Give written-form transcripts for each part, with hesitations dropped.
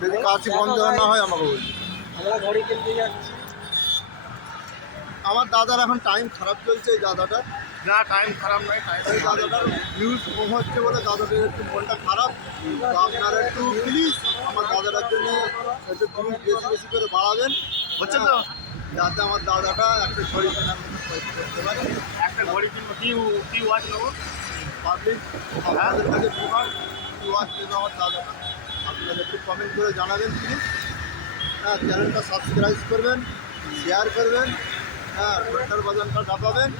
যদি কাশি বন্ধ না হয় আমাকে বলছি। আমার দাদার এখন টাইম খারাপ চলছে, এই দাদাটার। না টাইম খারাপ নয়, এই দাদাটার ভিউজ কম হচ্ছে বলে দাদাটার একটু মনটা খারাপ। তো আপনারা একটু প্লিজ আমার দাদাটার জন্য একটু ভিউজ বেশি বেশি করে বাড়াবেন, হচ্ছে তো। যাতে আমার দাদাটা একটা ঘড়ি কেনার মতো পয়সা করতে পারে। একটা ঘড়ি কিনবো, কি ওয়াচ নেবো? পাবলিক আপনাদের কাছে ডিমান্ড কি ওয়াচ নেবে আমার দাদাটা, আপনারা একটু কমেন্ট করে জানাবেন প্লিজ। হ্যাঁ, চ্যানেলটা সাবস্ক্রাইব করবেন, শেয়ার করবেন, হ্যাঁ, ঘন্টার বাজানটা দাবাবেন,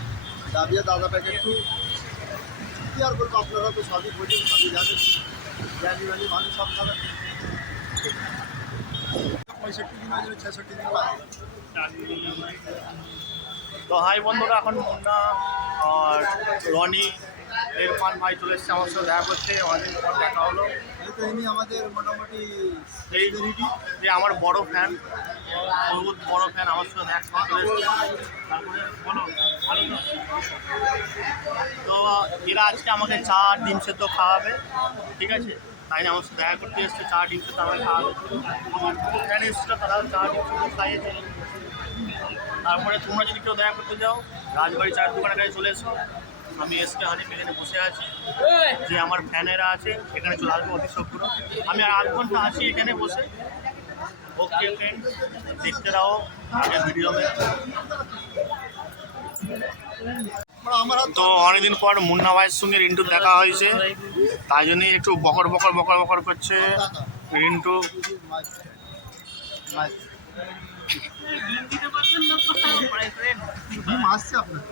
দাবিয়ে দাদাটাকে একটু শেয়ার করবো। আপনারা তো সবই বোঝেন, সবই জানেন, জ্ঞানী জ্ঞানী মানুষ আপনারা। 65 দিন আছে, 66 দিন বাকি। তো হাই বন্ধুরা, এখন মুন্না আর রনি ইরফান ভাই চলে এসছে আমার সাথে দেখা করতে। অনেকদিন পর দেখা হলো। এই তো ইনি আমাদের মোটামুটি এই যে আমার বড় ফ্যান, বহুত বড় ফ্যান, আমার সাথে দেখা করতে চলে এসছে। তারপরে বলো, ভালো তো? তো এরা আজকে আমাকে চা ডিম সেদ্ধ খাওয়াবে, ঠিক আছে? তাই না আমার সাথে দেখা করতে এসছে, চা ডিম সেদ্ধ আমাকে খাওয়াবে। আমার ফ্যান এসছিল, তারা চা ডিম সেদ্ধ খাইয়েছে। তারপরে তোমরা যদি কেউ দেখা করতে যাও, রাজবাড়ি চায়ের দোকানের কাছে চলে এসো। আমি এসকে হানিফ এখানে বসে আছি, যে আমার ফ্যানেরা আছে এখানে চলে আসবো অতি শীঘ্র। আমি আর 8 ঘন্টা আছি এখানে বসে। ওকে ফ্রেন্ড, দেখতে রাও আগে ভিডিও মে। তো অনেকদিন পর মুন্না ভাইয়ের সঙ্গে রিন্টুর দেখা হয়েছে, তাই জন্যই একটু বকর বকর করছে রিন্টু। আসছে আপনার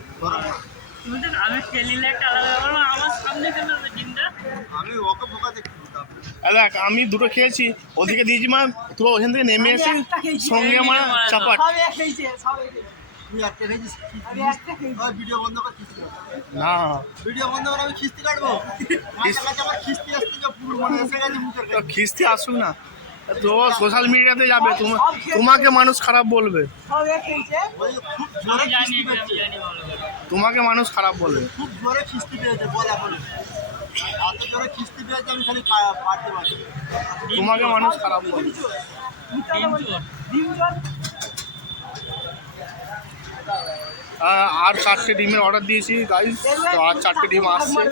আমি ওকে বোকা দেখতে দেখ, আমি দুটো খেয়েছি, ওদিকে দিয়েছি মা, তুই ওখান থেকে নেমে এসে সঙ্গে আমার চাপাট। ভিডিও বন্ধ করে না ভিডিও বন্ধ করে আমি খিস্তি কাটবো। আমার খিস্তি আসতে পুরো মনে এসে গেছে মুখের তো খিস্তি আসুক না, তো সোশ্যাল মিডিয়াতে যাবে, তোমাকে মানুষ খারাপ বলবে, তোমাকে মানুষ খারাপ বলবে। খুব জোরে খিস্তি পেয়েছে, বল এখন এত জোরে খিস্তি পেয়েছে আমি খালি পারতে পারি। তোমাকে মানুষ খারাপ বলবে। আর 4টে ডিমের অর্ডার দিয়েছি গাইস, তো আর 4টে ডিম আসছে।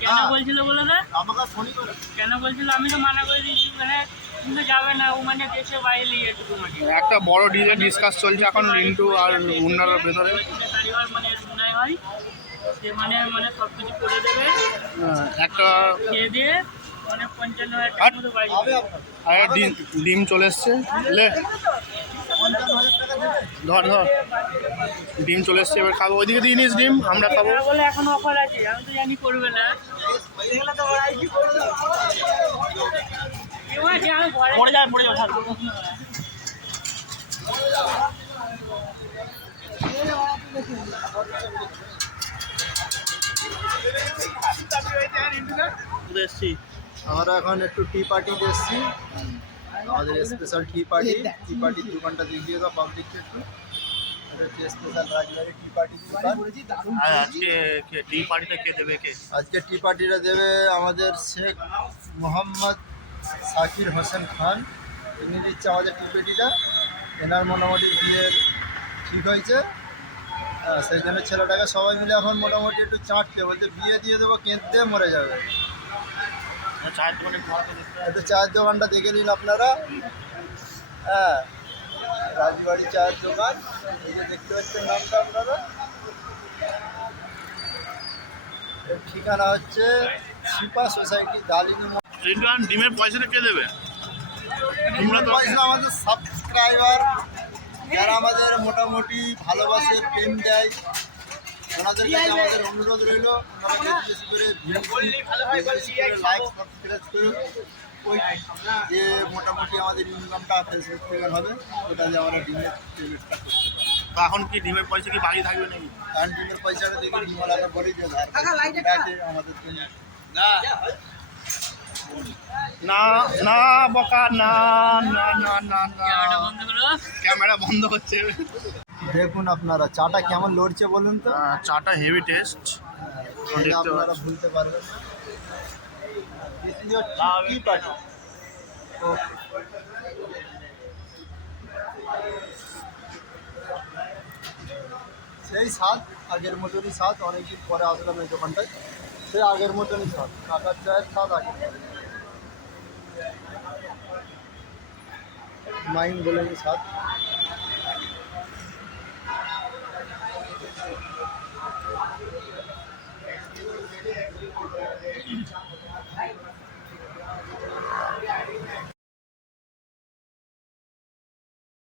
কেন বলছিল বলে না, আমাকে ফোনই করে কেন বলছিল, আমি তো মানা করে দিয়েছি, মানে কিন্তু যাবে না ও, মানে দেশে বাইরে একটু তোমাকে একটা বড় ডিলের ডিসকাস চলছে এখন রিন্টু আর মুন্নার ভেতরে। কারিগর মানে মনে হয় সে মানে সব কিছু করে দেবে, একটা খেয়ে দিয়ে মানে 55,000 টাকার মতো বাড়ি হবে দেবে। আপনার আর ডিম চলে এসছে, লে 55,000 টাকা দেবে। ধর ডিম চলে এসছে, এবার খাবো। ওইদিকে দিয়ে নিস ডিম, আমরা খাবো। ওরা বলে এখন অফার আছে, আমি তো জানি করবে না। পড়ে যায় থাক। এসছি আমরা এখন একটু টি পার্টিতে এসেছি, আমাদের স্পেশাল টি পার্টির দোকানটা দেখিয়ে দাও পাবলিককে একটু। স্পেশাল রাজবাড়ি টি পার্টির দোকান। আজকে টি পার্টিটা কে দেবে? কে আজকে টি পার্টিটা দেবে আমাদের শেখ মোহাম্মদ সাকির হোসেন খান, ইনি দিচ্ছে আমাদের টি পার্টিটা। এনার মোটামুটি বিয়ে ঠিক হয়েছে, সেই জন্য ছেলেটাকে সবাই মিলে এখন মোটামুটি একটু চাঁটতে বলতে, বিয়ে দিয়ে দেবো, কেঁদতে মরে যাবে। চায়ের দোকানে একটু চায়ের দোকানটা দেখে নিন আপনারা। হ্যাঁ, রাজবাড়ি চায়ের দোকান, এই যে দেখতে পাচ্ছেন নামটা আপনারা। এর ঠিকানা হচ্ছে শিপা সোসাইটি, দালিনী। ডিমের পয়সাটা কে দেবে? তোমরা তো পয়সা আমাদের সাবস্ক্রাইবার যারা আমাদের মোটামুটি ভালোবাসে, প্রেম দেয়, ওনাদের কাছে আমাদের অনুরোধ রইল, ওনারা বেশি করে ভিউ বেশি করে লাইক সাবস্ক্রাইব করুন। ওই যে মোটামুটি আমাদের ইনকামটা ফেসবুক থেকে হবে, ওটা দিয়ে আমরা ডিমের পেমেন্টটা করতে পারি। তো এখন কি ডিমের পয়সা কি বাকি থাকবে নাকি? কারণ ডিমের পয়সাটা দেখে ডিমওয়ালাটা পরেই যে ধার ব্যাকে আমাদের জন্য। না না বকা, না না না না ক্যামেরাটা বন্ধ করো। ক্যামেরা বন্ধ হচ্ছে। দেখুন আপনারা চাটা কেমন লড়ছে বলুন তো, চাটা হেভি টেস্ট, এটা আপনারা ভুলতে পারবেন না। This your Love keep you. it. Okay. সেই স্বাদ আগের মতনই স্বাদ, অনেকদিন পরে আসলাম এই দোকানটায়, সেই আগের মতনই স্বাদ, কাকার চায়ের স্বাদ আগের মতন। মাইন বলে স্বাদ।